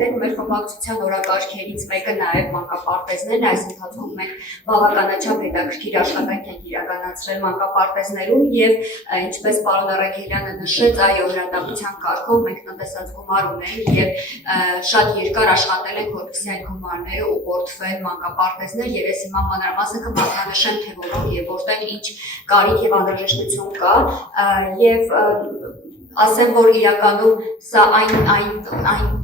գիտեք, մեր խմբակցության օրակարգերից մեկը նաև մանկապարտեզներն, այս ընթացքում մենք բավականաչափ հետաքրքիր աշխատանք ենք իրականացրել մանկապարտեզներում եւ ինչպես պարոն Առաքելյանը նշեց, այո, հրատապության կարգով մենք տնտեսած գումար ունենք եւ շատ երկար աշխատել ենք, որպեսզի այդ գումարները ուղղորդվեն մանկապարտեզներ եւ ես հիմա մանրամասն կմատնանշեմ, թե որով եւ որտեղ ինչ կարիք եւ անհրաժեշտություն կա եւ ասեմ, որ իրականում սա այն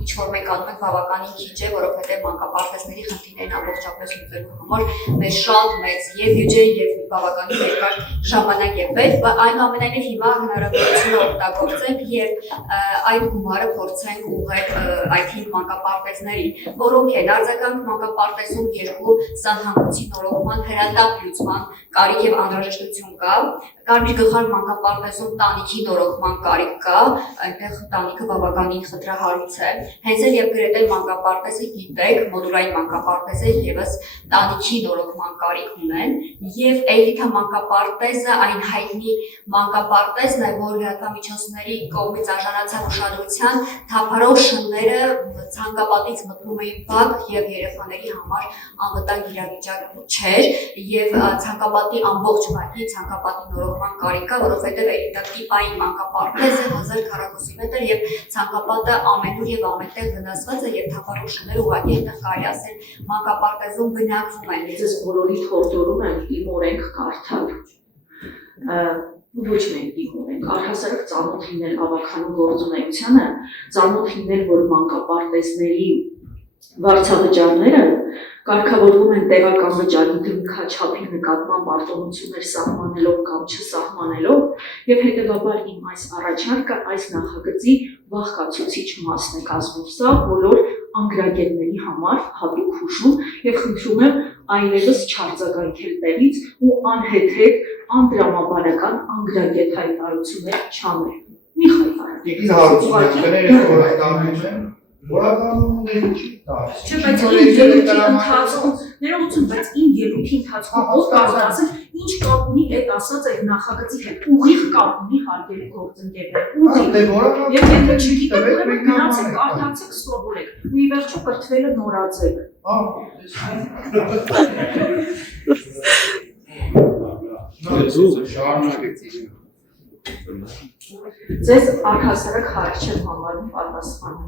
ինչ որ մենք անում ենք բավականին քիչ է, որովհետև մանկապարտեզների խնդիրներն ամբողջապես լուծելու համար մեր շատ մեծ եւ բյուջե եւ բավականին երկար ժամանակ է պետք, բայց այնուամենայնիվ հիմա հնարավորությունը օգտագործենք եւ այդ գումարը փորձենք ուղղել այդ հին մանկապարտեզներին, որոնք են արձագանք մանկապարտեզում երկու սանհանգույցի նորոգման հրատապ լուծման կարիք եւ անհրաժեշտություն կա, Կարմիր գլխար մանկապարտեզում տանիքի նորոգման կարիք կա, այնտեղ տանիքը բավականին խտրահարույց է, հենց էլ եւ գրեթե մանկապարտեզը գիտեք, մոդուլային մանկապարտեզը եւս տանիքի նորոգման կարիք ունեն եւ Էլիտա մանկապարտեզը այն հայտնի մանկապարտեզն է, որ լրատվամիջոցների կողմից արժանացավ ուշադրության, թափառող շնները ցանկապատից մտնում էին բակ եւ երեխաների համար անվտանգ իրավիճակ չէր եւ ցանկապատի ամբողջ բակի ցանկապատի նորոգման կարիք կա, որովհետեւ Էլիտա տիպային մանկապարտեզը 1000 քառակուսի մետր եւ ցանկապատը ամենուր եւ ամենտեղ վնասված է եւ թափառող շները ուղղակի այդտեղ կարելի ասել մանկապարտեզում բնակվում են։ Ես բոլորի թորտորում եմ իմ օրենք կարդալ։ Ոչ մենք իմ օրենք, առհասարակ ծանոթ լինել ավականու գործունեությանը, ծանոթ լինել, որ մանկապարտեզների վարձավճարները կարգավորվում են տեղական վճարի դիմքաչափի նկատմամբ արտոնություններ սահմանելով կամ չսահմանելով եւ հետեւաբար իմ այս առաջարկը այս նախագծի վաղկացուցիչ մասն է կազմում սա բոլոր անգրագետների համար հատուկ հուշում եւ խնդրում եմ այլևս չարձագանքել տեղից ու անհեթեթ անդրամաբանական անգրագետ հայտարարություններ չանել։ Մի հայտարարություն։ Չէ, բայց իմ ելույթի ընթացքում ով կարող ասել ինչ կապ ունի այդ ասած այդ նախագծի հետ, ուղիղ կապ ունի հարգելի գործընկերներ, եւ եթե չգիտեք, ուրեմն գնացեք, կարդացեք, սովորեք, ու ի վերջո կրթվելը նորաձև է։ Ձեզ առհասարակ հարկ չեմ համարում պատասխանը։